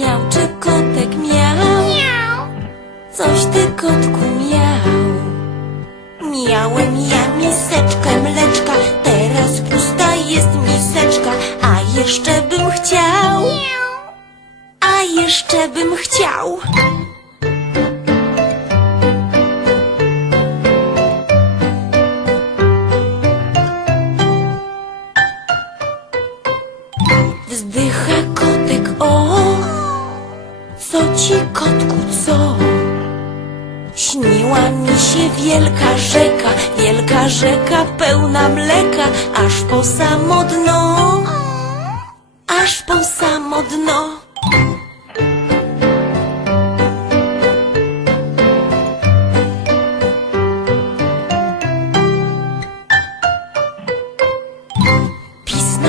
Miał czy kotek miał? Coś ty kotku miał. Miałem ja miseczkę mleczka, teraz pusta jest miseczka, a jeszcze bym chciał. A jeszcze bym chciał. Wzdycha kotek, o, co ci kotku, co? Śniła mi się wielka rzeka, wielka rzeka pełna mleka, aż po samo dno, aż po samo dno.